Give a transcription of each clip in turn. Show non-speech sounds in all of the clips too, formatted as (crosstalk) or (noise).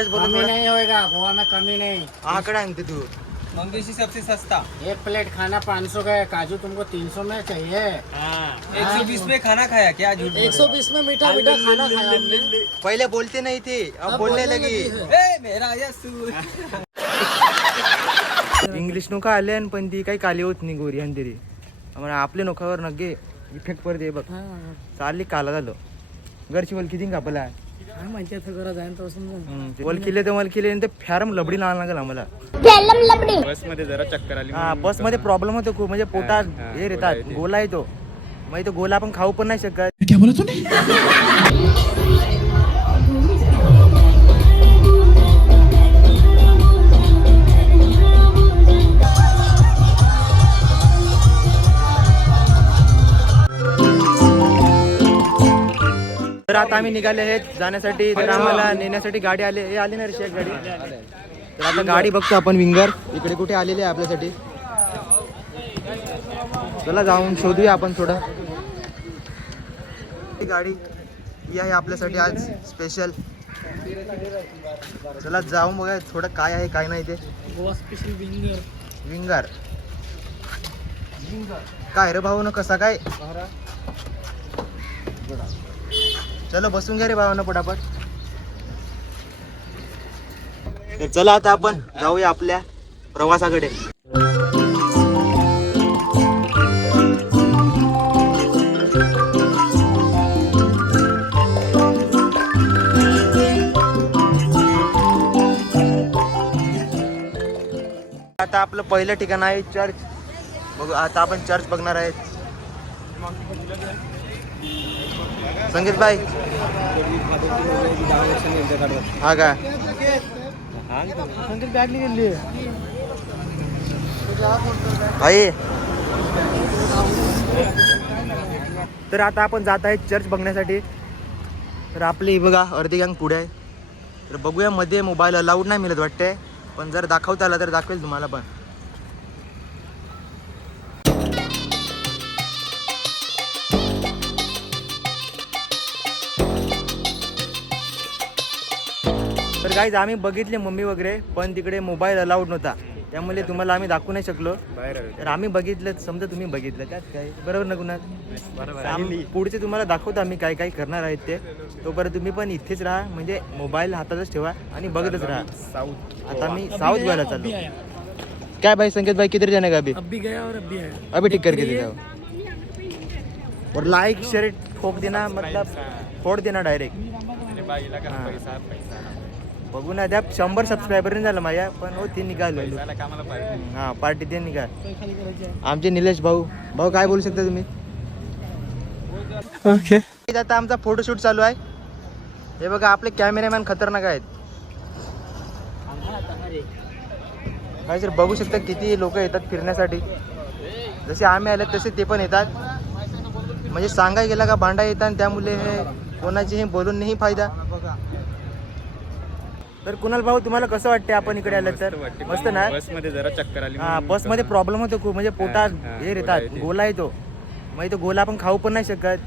कमी नहीं होएगा गोवा में कमी नहीं. आकडा सांगते तू मंगेशी सबसे सस्ता. एक प्लेट खाना 500 का है काजू तुमको 300 में चाहिए. एक सौ बीस में खाना खाया क्या झूठ बोल एक सौ बीस में मीठा मीठा खाना खाया हमने। पहिले बोलते नाही ते अब बोलने लगी। मेरा यसू इंग्लिश नोका आले आणि पण ती काही काली होत नाही गोरी आणि तरी. आम्हाला आपल्या नोखावर नगे इफेक्ट पडते बघ. चालली काला झालं. घरची वल किती कापला काय माहिती आता गरज आहे तो समजा वल किल्ले तर वल किल्ले तर फॅरम लबडी लावा लागेल आम्हाला बसमध्ये जरा चक्कर आली हा बसमध्ये प्रॉब्लेम होतो खूप. म्हणजे पोटात हे येतात गोला येतो मग तो गोला आपण खाऊ पण नाही शकत. आता आम्ही निघाले आहेत. जाण्यासाठी तर आम्हाला नेण्यासाठी गाडी आली हे आली ना रे गाडी? तर आता गाडी बघतो आपण विंगर. इकडे कुठे आलेली आहे आपल्यासाठी? चला जाऊन शोधूया आपण थोडं. ही गाडी ही आहे आपल्यासाठी आज स्पेशल चला जाऊन बघा थोडं काय आहे काय नाही ते. विंगर. काय रे भाऊ न कसा काय? चलो बसून घ्या रे भावानं पटापट. चला आता आपण जाऊया आपल्या प्रवासाकडे. आता आपलं पहिलं ठिकाण आहे चर्च. बघू आता आपण चर्च बघणार आहेत. संगीत भाई हा का बॅग निघाली आहे तर आता आपण जात आहे चर्च बघण्यासाठी. तर आपली बघा अर्धी गँग पुढे आहे. तर बघूया मध्ये मोबाईल अलाउड नाही मिळत वाटते पण जर दाखवता आला तर दाखवेल तुम्हाला पण. काहीच आम्ही बघितले मम्मी वगैरे पण तिकडे मोबाईल अलाउड नव्हता. त्यामुळे तुम्हाला आम्ही दाखवू नाही शकलो. तर आम्ही बघितलं समजा तुम्ही बघितलं त्यात काय? बरोबर ना कुणाल आम्ही पुढचे तुम्हाला दाखवतो आम्ही काय काय करणार आहेत ते. तोपर्यंत तुम्ही पण इथेच राहा म्हणजे मोबाईल हातातच ठेवा आणि बघतच राहा. साऊथ आता मी साऊथ गोव्याला चाललो. काय भाई संकेत भाई किधर जाने का अभी? गया और है अभी टिक करके और लाइक शेयर ठोक देना मतलब फोड देना डायरेक्ट बघू ना त्या शंभर सबस्क्रायबर नाही झालं माझ्या पण हो ते निघालो. हा पार्टी ते निघाल. आमचे निलेश भाऊ. भाऊ काय बोलू शकता तुम्ही? ओके. आता आमचा फोटोशूट चालू आहे. हे बघा आपले कॅमेरामॅन खतरनाक आहेत. काय सर बघू शकता किती लोक येतात फिरण्यासाठी. जसे आम्ही आले तसे ते पण येतात. म्हणजे सांगाय गेला का भांडा येतात त्यामुळे हे कोणाची हे बोलून नाही फायदा. तर कुणाल भाऊ तुम्हाला कसं वाटते आपण इकडे आलं तर? मस्त ना? बसमध्ये जरा चक्कर आली हा बसमध्ये प्रॉब्लेम होतो खूप. म्हणजे पोटात हा, गोला येतात येते. गोला येतो मग तो गोला आपण खाऊ पण नाही शकत.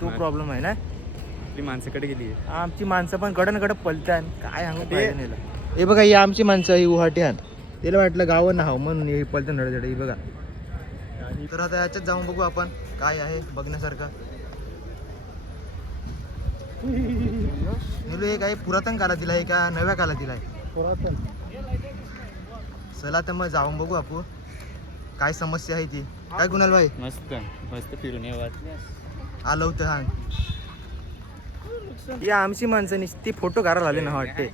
तो प्रॉब्लेम आहे ना? आपली माणसाकडे गेली आमची माणसं पण कडन कडक पलतात. काय सांगू. हे बघा ही आमची माणसं ही उहाट्यान. त्याला वाटलं गावं नाव म्हणून हे पलतं नडचड ही बघा. तर आता याच्यात जाऊन बघू आपण काय आहे बघण्यासारखं. हे काय पुरातन काळातील आहे का नव्या काळातील आहे? पुरातन. चला तर मग जाऊन बघू आपण. काय समस्या आहे ती. काय कुणाल भाई? मस्त मस्त फिरून आलं होतं हा. ही आमची माणसं नुसती फोटो काढायला आले ना वाटते.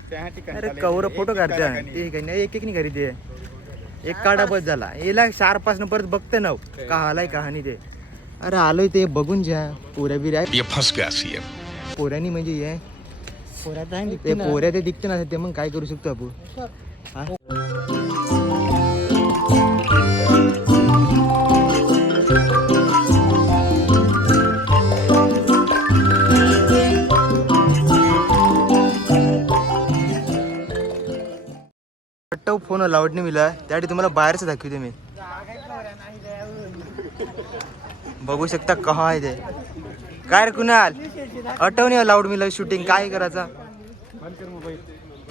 अरे कवर फोटो काढते ते काही नाही. एक एक नाही करीत आहे. एक काढा बस झाला. याला चार पाच न परत बघते ना का आलाय कहाणी ते. अरे आलोय ते बघून घ्या पोऱ्या बिऱ्या ये पोऱ्यानी म्हणजे हे आहे ते पोऱ्या ते दिखते ना ते मग काय करू शकतो आपण? फोन लावड नाही मिला. त्यासाठी तुम्हाला बाहेरच दाखवते मी. बघू शकता कहा आहे ते. काय रे कुणाल? आठवणी लाऊड मिला शूटिंग काय करायचा?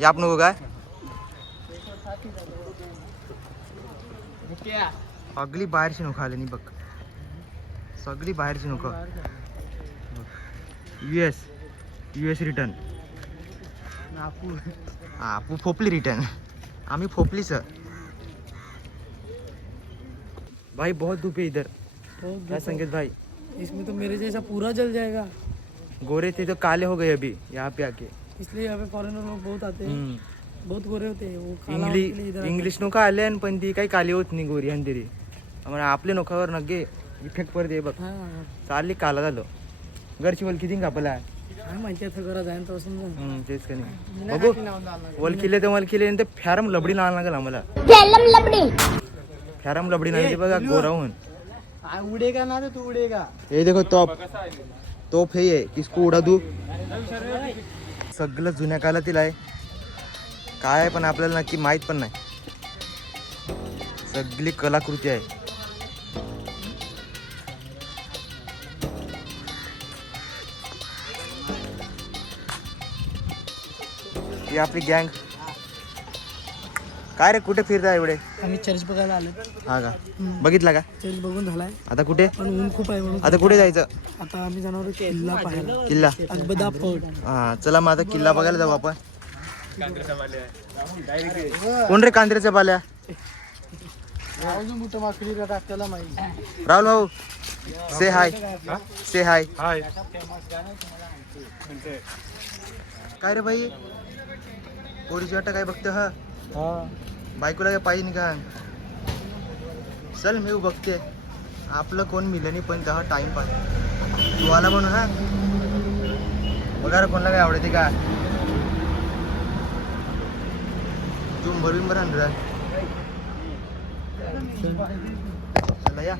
याप नको काय? सगळी बाहेरची नको आले बघ. सगळी बाहेरची नको. U S U S return हा पु- फोपली रिटर्न आम्ही फोपली सर भाई बहुत धूप है इधर. क्या संकेत भाई? इसमें तो मेरे जैसा पूरा जल जाएगा। गोरे थे तो काले हो गए अभी यहाँ पे आके। इसलिए यहाँ पे फॉरेनर लोग बहुत आते हैं। हम्म. बहुत गोरे होते हैं वो के इंग्लिश इंग्लिश नका आले आणि पण ती काही काली होत नाही गोरी आणि तरी. आपले नोखावर नगे इफेक्ट पडते बघ. चालली काला झालं. घरची वल किती कापला माहिती आता घरात तेच का नाही. बघू. वल किल्ले तर वल किल्ले आणि ते फॅरम लबडी लावायला लागेल आम्हाला. फॅरम लबडी. नाही बघा गोराहून. उडेगा ना रे तू उडेगा. हे देखो तोप तोप हे आहे किसको उडा दू सगळं जुन्या काळातील आहे. काय आहे पण आपल्याला नक्की माहीत पण नाही. सगळी कलाकृती आहे. ही आपली गँग काय रे कुठे फिरता एवढे? आम्ही चर्च बघायला आलो हा का? बघितला का? चर्च बघून झालाय. आता कुठे? पण ऊन खूप आहे म्हणून. आता कुठे जायचं? आता आम्ही जाणार आहोत किल्ला पाहायला. किल्ला? अकबदा फोर्ट हा चला मग आता किल्ला बघायला जाऊ आपण. कोण रे मोठं माकडी त्याला माहिती राहुल भाऊ से हाय से हाय काय रे भाई पोरीची वाटत काय बघते हा? बायकोला काय पाहिजे नाही का? चल मी बघते. आपलं कोण मिलं नाही पण तेव्हा टाइम पास. तू आला म्हणून हा? बघा रे कोणाला काय आवडते का? तू भरवीन बरं ना चला या.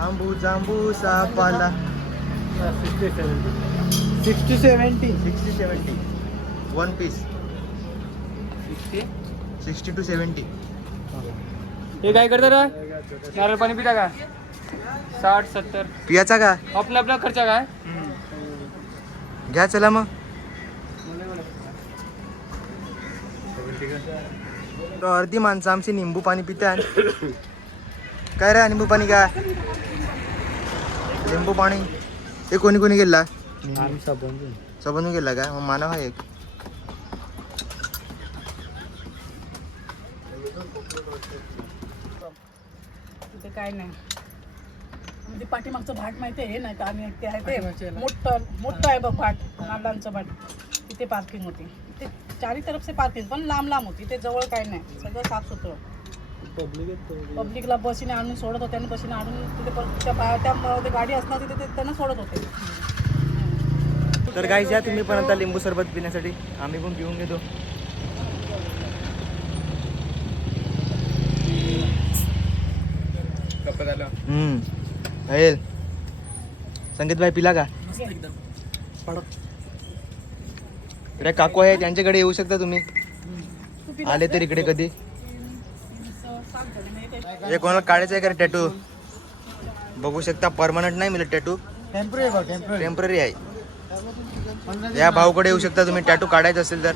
आंबू जांबू सापाला. Sixty seventy. Sixty seventy one piece sixty? To seventy हे काय करता रा? नारळ पाणी पिता का? साठ सत्तर. पियाचा का? आपला आपला खर्च काय? घ्या चला मग. तो अर्धी माणसं आमची निंबू पाणी पितात काय रे निंबू पाणी का लिंबू पाणी. हे कोणी कोणी गेला सबंधून गेला का? मग मानव आहे एक. तिथे काय नाही. म्हणजे पाठीमागचं भाट माहिती आहे हे नाही का? आम्ही ते आहे ते मोठं मोठं आहे बघ भाट नागडांचं भाट. तिथे पार्किंग होती. ते चारी तरफ से पार्किंग पण लांब लांब होती. ते जवळ काय नाही. सगळं साफ सुथरं पब्लिकला बसीने आणून सोडत होते आणि बसीने आणून तिथे त्या बा- त्या गाडी असणार तिथे ते त्यांना सोडत होते. तर गाईज या तुम्ही पण आता लिंबू सरबत पिण्यासाठी. आम्ही पण पिऊन घेतो. हम्म. संकेत भाई पिला का? रे काकू आहे त्यांच्याकडे येऊ शकता तुम्ही. आले तर इकडे कधी. हे कोणाला काढायचं आहे का टॅटू बघू शकता परमनंट नाही मिळत टॅटू टेंपररी बघ टेंपररी टेंपररी आहे. या भाऊकडे येऊ शकता तुम्ही. टॅटू काढायचं असेल तर.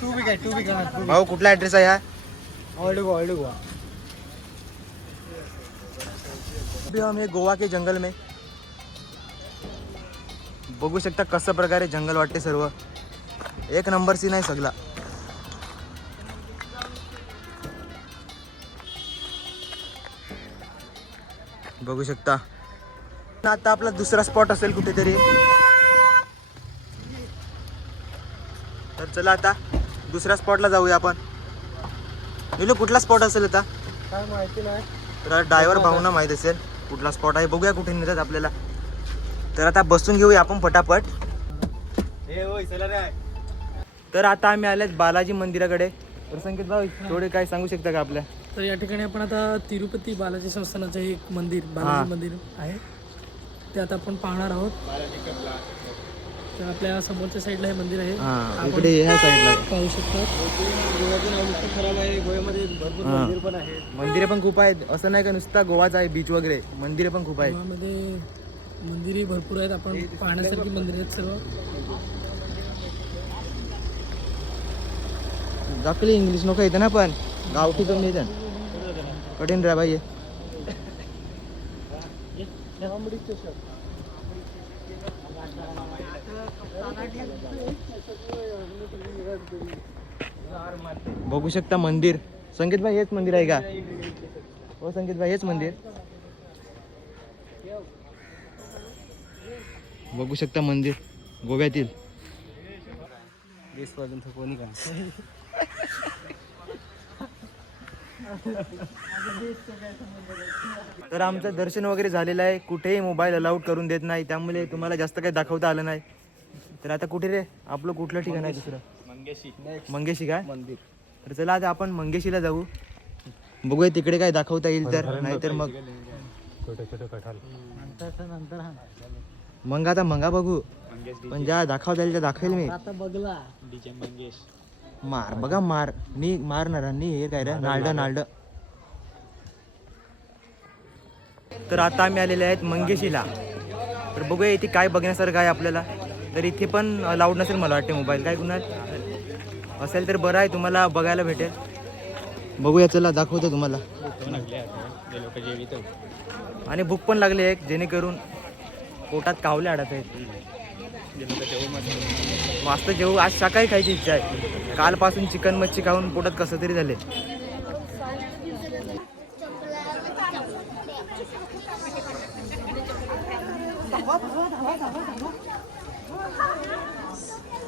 टू बी काय टू बी भाऊ कुठला ऍड्रेस आहे हा? ऑल्ड गोवा ऑल्ड गोवा अभी हम ये गोवा के जंगल में. बघू शकता कसं प्रकारे जंगल वाटते सर्व. एक नंबर सीन आहे सगळा. बघू शकता. आता आपला दुसरा स्पॉट असेल कुठेतरी. तर चला आता दुसऱ्या स्पॉटला जाऊया आपण. निलू कुठला स्पॉट असेल आता? काय माहिती नाही. तर ड्रायव्हर भाऊंना माहीत असेल कुठला स्पॉट आहे. बघूया कुठे नेतात आपल्याला. तर आता बसून घेऊया आपण पटापट. तर आता आम्ही आलेत बालाजी मंदिराकडे. तर संकेत भाऊ थोडे काय सांगू शकता का आपल्या? तर या ठिकाणी आपण आता तिरुपती बालाजी संस्थानाचं एक मंदिर. बालाजी मंदिर आहे. ते आता आपण पाहणार आहोत. तर आपल्या समोरच्या साईडला हे मंदिर आहे. हा आपण इकडे ह्या साईडला पाहू शकतो खराब आहे. गोव्यामध्ये भरपूर हा. मंदिर पण आहेत मंदिरे पण खूप आहेत. असं नाही का नुसता गोवाच आहे बीच वगैरे. मंदिरे पण खूप आहेत. गोव्यामध्ये मंदिरही भरपूर आहेत. आपण पाहण्यासारखी मंदिर आहेत सर्व. दाखली इंग्लिश नको येतं ना पण. गावठी कमी येतं कठीण रे बाई हे. बघू शकता मंदिर. संगीत भाई हेच मंदिर आहे का? हो संगीत भाई हेच मंदिर. बघू शकता मंदिर गोव्यातील. कोणी का तर आमचं दर्शन वगैरे झालेलं आहे. कुठेही मोबाईल अलाउड करून देत नाही. त्यामुळे तुम्हाला जास्त काही दाखवता आलं नाही. तर आता कुठे रे? आपलं कुठलं ठिकाण आहे दुसरं? मंगेशी. मंगेशी काय? मंदिर. तर चला आता आपण मंगेशीला जाऊ. बघूया तिकडे काय दाखवता येईल तर. नाहीतर मग छोटे छोटे कठाल. मग आता मंगा बघू. पण ज्या दाखवता येईल त्या दाखवेल मी. डीजे मंगेश. मार. बघा मार. नी मारणार नी हे काय रे? नाल्ड नाल्ड. तर आता आम्ही आलेले आहेत मंगेशीला. तर बघूया इथे काय बघण्यासारखं आहे आपल्याला. तर इथे पण लाऊड नसेल मला वाटते मोबाईल काय कुणाल असेल तर बरं आहे तुम्हाला बघायला भेटेल. बघूया चला दाखवतो तुम्हाला. आणि भूक पण लागली आहे जेणेकरून पोटात कावले अडत आहेत. मस्त जेवू आज सकाळी खायची इच्छा आहे. कालपासून चिकन मच्छी खाऊन पोटात कसं तरी झाले.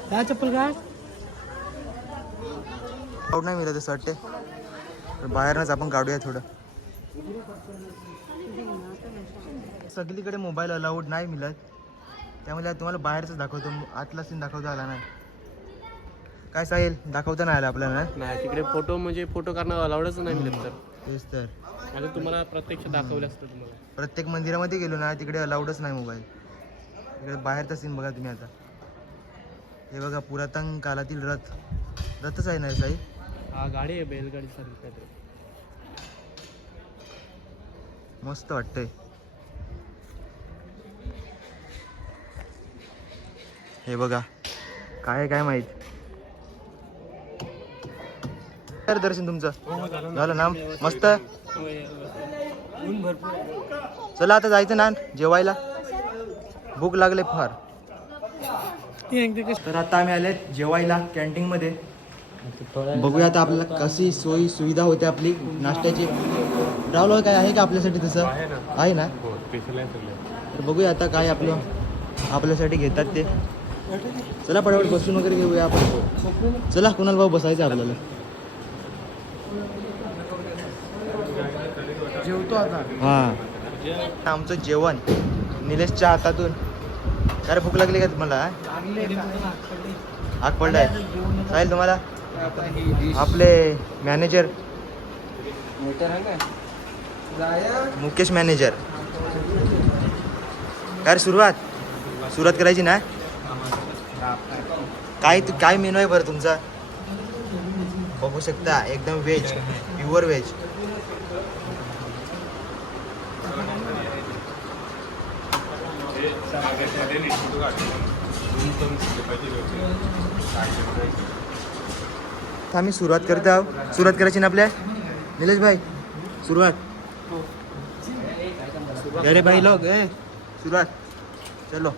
काय चप्पल काय? आऊट नाही मिळत असं वाटते तर बाहेरनंच आपण काढूया थोडं. सगळीकडे मोबाईल अलाउड नाही मिळत. त्यामुळे तुम्हाला बाहेरच दाखवतो. आतला सीन दाखवता आला नाही. काय साहेल दाखवता नाही आलं आपल्याला? नाही तिकडे फोटो म्हणजे फोटो करणं अलाउडच नाही मिळत तर. तेच तर. आता तुम्हाला प्रत्यक्ष दाखवलं असतं तुम्हाला. प्रत्येक मंदिरामध्ये गेलो ना तिकडे अलाउडच नाही मोबाईल तिकडे बाहेरचा सीन बघा तुम्ही आता. हे बघा पुरातन काळातील रथ. रथच आहे ना साई? हा गाडी आहे बैलगाडी सारखी काहीतरी. मस्त वाटतंय. हे बघा. काय आहे काय माहीत? काय रे दर्शन तुमचं. झालं ना? मस्त. चला आता जायचं ना जेवायला. भूक लागले फार. तर आता आम्ही आले जेवायला कॅन्टीन मध्ये. बघूया आता आपल्याला कशी सोयी सुविधा होते आपली नाश्त्याची. राहुल काय आहे का आपल्यासाठी तसं? आहे ना. तर बघूया आता काय आपलं आपल्यासाठी घेतात ते. चला पटापट बसून वगैरे घेऊया आपण. चला कुणाल भाऊ बसायचं आपल्याला. जेवतो आता. हां. आमचं जेवण. निलेशच्या हातातून. काय भूक लागली का तुम्हाला? आग पडलाय. चालेल तुम्हाला. आपले मॅनेजर. मुकेश मॅनेजर. काय सुरुवात? सुरुवात करायची ना? काय काय मेनू आहे बरं तुमचा? बघू शकता एकदम व्हेज प्युअर व्हेज आम्ही सुरुवात करत आहोत. सुरुवात करायची ना आपल्या? निलेश भाई. सुरुवात. अरे भाई लोक ए सुरुवात. चलो.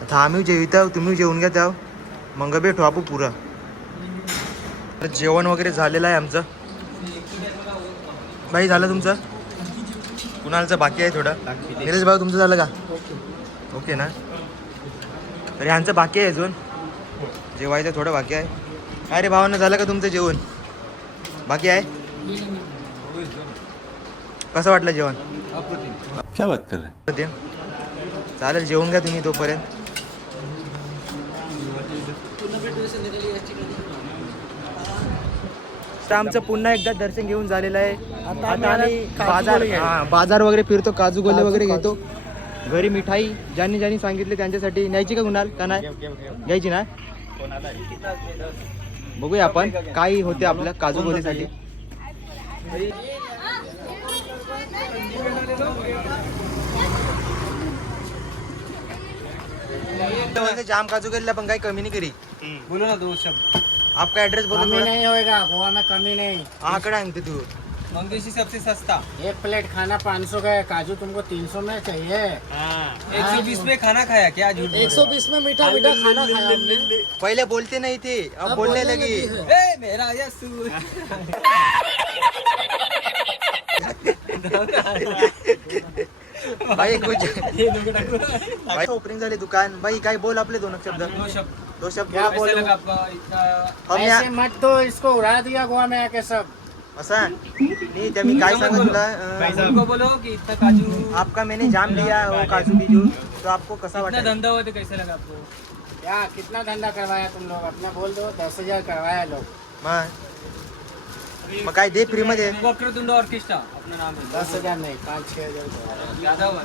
आता आम्ही जेवित आहो तुम्ही जेवून घेत आहो. मग भेटू आपण पुरा. तर जेवण वगैरे झालेलं आहे आमचं. भाई झालं तुमचं? कुणालचं बाकी आहे थोडं? निलेश भाऊ तुमचं झालं का? ओके ना. तर ह्यांचं बाकी आहे अजून? जेवायचं थोडं बाकी आहे. काय रे भावांना झालं का तुमचं जेवण? बाकी आहे? कसं वाटलं जेवण? क्या बात कर रहे ते चालेल जेवून घ्या तुम्ही तोपर्यंत. तर आमचं पुन्हा एकदा दर्शन घेऊन झालेलं आहे. आता आम्ही बाजार हा, बाजार वगैरे फिरतो काजू गोले वगैरे घेतो. घरी मिठाई ज्यांनी ज्यांनी सांगितले त्यांच्यासाठी न्यायची का कुणाल? का नाही? घ्यायची ना? बघूया आपण काय होते आपल्या काजू गोलेसाठी जाम काजू केला पण काही कमी नहीं करी. बोलो ना दो शब्द. आपका एड्रेस बोलो कमी नहीं होएगा गोवा में कमी नहीं। आंकड़ा आणते तू मंगेशी सबसे सस्ता। एक प्लेट खाना पाँच सौ का है काजू तुमको तीन सौ में चाहिए। एक सौ बीस में खाना खाया क्या? झूठ एक सौ बीस में मीठा मीठा खाना खाया हमने। पहिले बोलते नाही ते अब बोलने लगी। ए मेरा यस्सू (laughs) (laughs) (laughs) भाई कुछ भाई ओपनिंग झाली दुकान. भाई काय बोल आपले दोन शब्द. दो शब्द. क्या बोल. हम या- ऐसे मत दो इसको उड़ा दिया गोवा में आके सब. असा नाही त्या मी काय सांगू तुला बोलो कि इतना काजू आपका मैंने जाम लिया वो काजू बीजू. तो आपको कसा वाटा धंधा हुआ तो कैसे लगा आपको? क्या कितना धंधा करवाया तुम लोग? अपना बोल दो दस हज़ार करवाया लोग. मग काय दे फ्री मध्ये वक्रतुंड ऑर्केस्ट्रा अपना नाम है दस हजार नहीं पाँच छह हजार करवाया। ज्यादा हुआ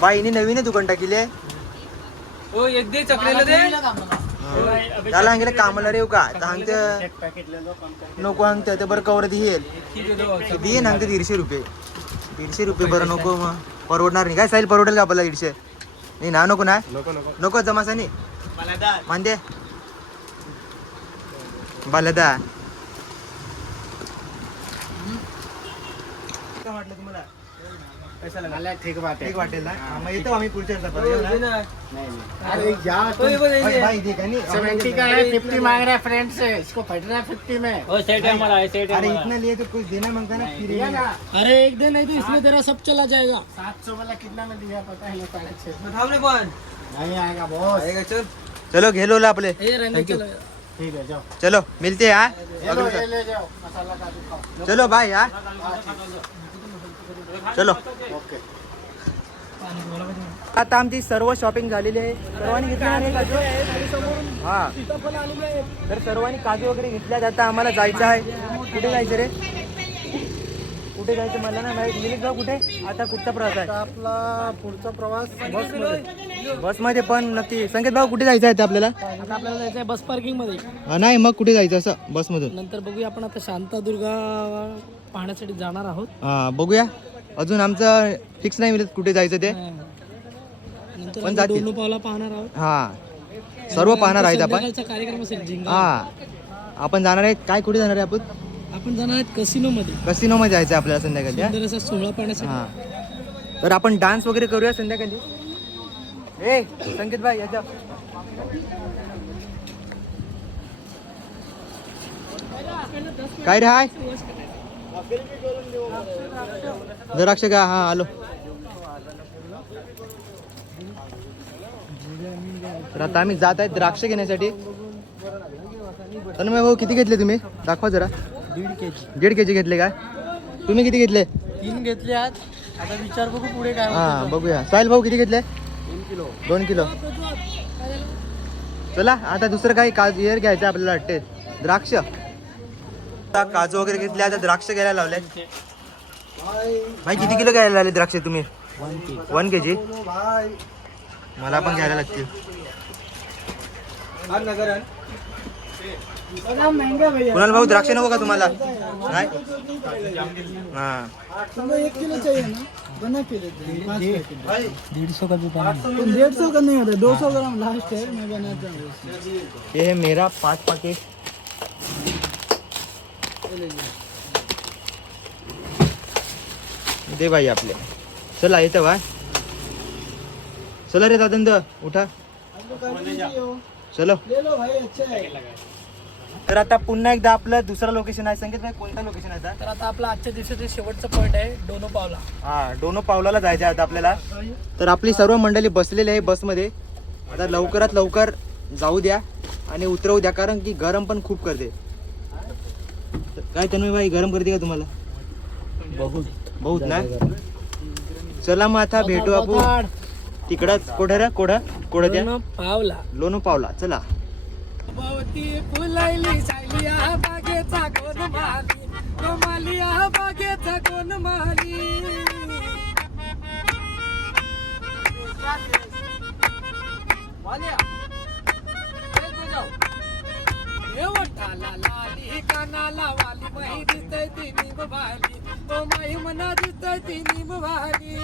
बाईने नवीन दुकान टाकिले ओ एक दे चकलेलं दे. त्याला सांगितलं कामाला रेव का? सांगते नको सांगते ते बरं कवर है दो सांगते दीडशे रुपये. दीडशे रुपये बरं नको मग. परवडणार नाही. काय साईल परवडेल का आपल्याला दीडशे? नाही ना नको ना? नको जमासा नाही. मानते बालदा काय वाटलं तुम्हाला? मला ठीक बात ठीक वाटेल ना? हा, मग येतो आम्ही पुढच्या ओ, सफ़र दे ना. नहीं नहीं. अरे जा ओ, ये भाई दे का नाही? सेवेंटी का है फिफ्टी मांग रहा है फ्रेंड से. इसको फट रहा है फिफ्टी में. अरे इतना लिए तो कुछ देना माँगता ना फिर दिया ना। अरे एक दिन नहीं तो इसमें तेरा सब चला जाएगा। सात सौ वाला कितना में दिया पता है नहीं साढ़े छह मग थांब पण नहीं आएगा बॉस आएगा चल। चलो घेलो ला आपले। ठीक है जाओ। चलो मिलते हैं हाँ? ये लो ये ले जाओ मसाला काजू खाओ चलो बाय हाँ? चलो. ओके आता आमची सर्व शॉपिंग झालेली आहे. सर्वांनी घेतली ना रे काजू हा. तर सर्वांनी काजू वगैरे घेतल्यात. आता आम्हाला जायचं आहे. कुठे जायचं रे? कुठे जायचं मला ना माहीत. निलेश भाऊ कुठे? आता कुठचा प्रवास आहे. आपला पुढचा प्रवास बस बसमध्ये पण नक्की. संकेत भाऊ कुठे जायचं आहे ते आपल्याला? आता आपल्याला जायचं आहे बस पार्किंगमध्ये. नाही मग कुठे जायचं असं? बसमधून. नंतर बघूया आपण आता शांतादुर्गा पाहण्यासाठी जाणार आहोत. हा बघूया. अजून आमचं फिक्स नाही मिळत कुठे जायचं ते. नंतर पण आम्ही जातील. पाहणार आहोत. हा. सर्व पाहणार आहेत आपण. संध्याकाळचा कार्यक्रम असेल जिंगा. हा. आपण जाणार आहेत. काय कुठे जाणार आहे आपण? आपण जाणार आहेत कसिनो मध्ये कसिनो मध्ये जायचं आहे आपल्याला संध्याकाळी हा? सुंदर असा सोहळा पाहण्यासाठी. हा. तर आपण डान्स वगैरे करूया संध्याकाळी. ए संकेत भाई याच्या. काय रे हाय? द्राक्ष का हा आलो. तर आता आम्ही जात आहेत द्राक्ष घेण्यासाठी. तन्मय भाऊ किती घेतले तुम्ही? दाखवा जरा. दीड के जी. दीड के जी घेतले काय? तुम्ही किती घेतले? तीन घेतले आहेत आता विचार बघू पुढे काय हा बघूया. साहिल भाऊ किती घेतले? दोन किलो. चला आता दुसरं काही काजू एअर घ्यायचं आपल्याला वाटते द्राक्ष. आता काजू वगैरे घेतले आता द्राक्ष घ्यायला लावले. भाई किती किलो घ्यायला लावले द्राक्ष तुम्ही? One K G. मला पण घ्यायला लागतील. कुणाल भाऊ द्राक्ष नको का तुम्हाला? नाही? हा. डेढ़ सौ का दुकान डेढ़ सौ का नहीं होता दो सौ ग्राम लास्ट है मैं बनाता हूँ ये है मेरा पाच पाकिट दे भाई आपले. चला येतं बा. चला रे दादंद उठा. चलो. तर आता पुन्हा एकदा आपलं दुसरं लोकेशन आहे. संकेत भाई कोणतं लोकेशन आहे तर आता आपला आजच्या दिवसाचे शेवटचा पॉईंट आहे डोनो पावला. हा डोनो पावलाला जायचं आहे आता आपल्याला. तर आपली सर्व मंडळी बसलेली आहे बसमध्ये. आता लवकरात लवकर जाऊ द्या आणि उतरवू द्या कारण की गरम पण खूप करते. काय तन्मय भाई गरम करते का तुम्हाला? बहुत. बहुत ना? चला मग आता भेटू आपण. तिकडच कोठं रे? कोढं कोढं द्या पावला. लोणू पावला. चला. भवती कानाला वाली माही दिसतय ती निंब वाली ओ माही मना दिसतय ती निंब वाली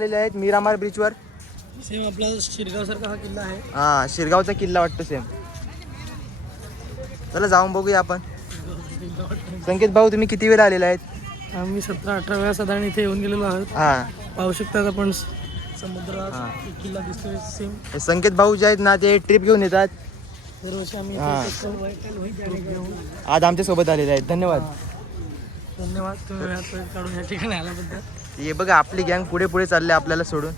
आलेले आहेत मिरामार ब्रिजवर. सेम आपला शिरगाव सारखा हा किल्ला आहे. हा शिरगावचा किल्ला वाटतो सेम चला जाऊन बघूया आपण. संकेत भाऊ तुम्ही किती वेळा आलेला आहेत? आम्ही सतरा अठरा वेळा साधारण इथे येऊन गेलेलो आहोत. हा. पाहू शकतात आपण समुद्रात हा. एक किल्ला दिसतोय सेम हे संकेत भाऊ जे आहेत ना ते ट्रिप घेऊन येतात. दरवर्षी आम्ही हा. घेऊन. आज आमच्यासोबत आलेले आहेत. धन्यवाद. धन्यवाद. तुम्ही वेळात वेळ काढून या ठिकाणी आल्याबद्दल. हे बघा आपली गँग पुढे पुढे चालले आपल्याला सोडून.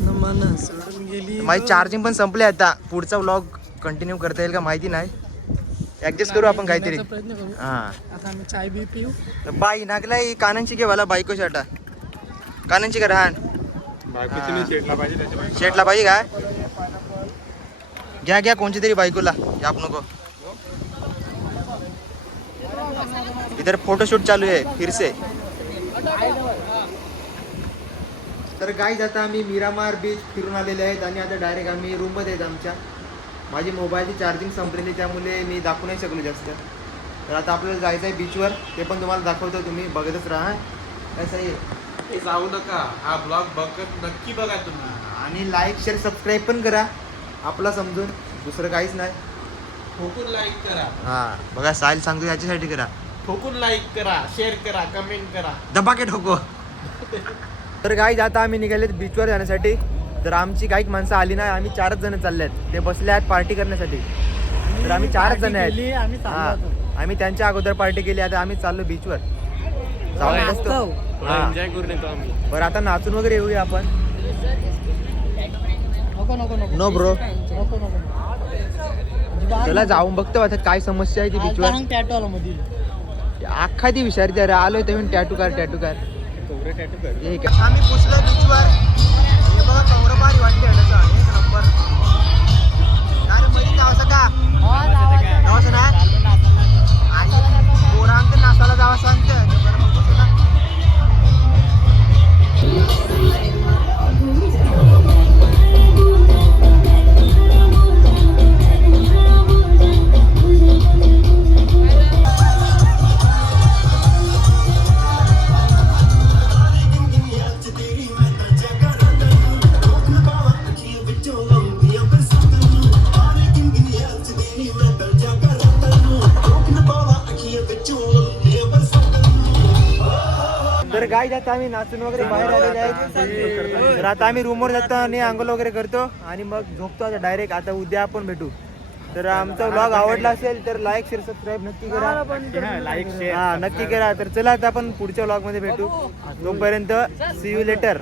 माझी चार्जिंग पण संपली आता. पुढचा व्लॉग कंटिन्यू करता येईल का माहिती नाही. ऍडजस्ट करू आपण काहीतरी. घेण्याचा प्रयत्न करू. हा. आता आम्ही चाय बी पिऊ. बाई नागलाई कानांची घे मला बायको शाटा कानांची का राहण शेटला पाहिजे काय? घ्या घ्या कोणची तरी बायकोला. घ्या नको. इधर फोटोशूट चालू आहे फिरसे. तर काय आता आम्ही मिरामार बीच फिरून आलेले आहेत आणि आता डायरेक्ट आम्ही रूममध्ये आहेत आमच्या. माझी मोबाईलची चार्जिंग संपलेली त्यामुळे मी दाखवू नाही शकलो जास्त. तर आता आपल्याला जायचं आहे बीचवर ते पण तुम्हाला दाखवतो तुम्ही बघतच राहा. कसं आहे? जाऊ नका. हा ब्लॉग बघत नक्की बघा तुम्ही. आणि लाईक शेअर सबस्क्राईब पण करा. आपला समजून. दुसरं काहीच नाही. ठोकून लाईक करा. हा बघा साहिल सांगतो याच्यासाठी करा. ठोकून लाईक करा शेअर करा कमेंट करा. दबाके ठोको. (laughs) तर काही आता आम्ही निघालेत बीचवर जाण्यासाठी. तर आमची काही माणसं आली नाही आम्ही चारच जण चालले आहेत ते बसले आहेत पार्टी करण्यासाठी. तर आम्ही चारच जण आहेत. आम्ही हा. आम्ही त्यांच्या अगोदर पार्टी केली आता आम्ही चाललो बीचवर हा. बरं आता नाचून वगैरे येऊया आपण. नो ब्रो त्याला जाऊन बघतो आता काय समस्या आहे ती बीचवर टॅटो आला मधील अख्खा ती विचारते अरे आलोय ते टॅटू कार टॅटू कार. आम्ही पुसलं बीचवर हे बघा कौरबारी वाटते अडचा एक नंबर अरे मध्ये नावाचं का? नावाचं ना? आणि पोरांक नासाला जावं सांगतं जात आम्ही नाचून वगैरे बाहेर आलेले आहेत. तर आता आम्ही रूमवर जातो आणि आंघोळ वगैरे करतो. आणि मग झोपतो आता डायरेक्ट आता उद्या आपण भेटू. तर आमचा व्लॉग आवडला असेल तर लाईक शेअर सबस्क्राईब नक्की करा. लाईक हा नक्की करा. तर चला आता आपण पुढच्या व्लॉगमध्ये भेटू. तोपर्यंत सी यू लेटर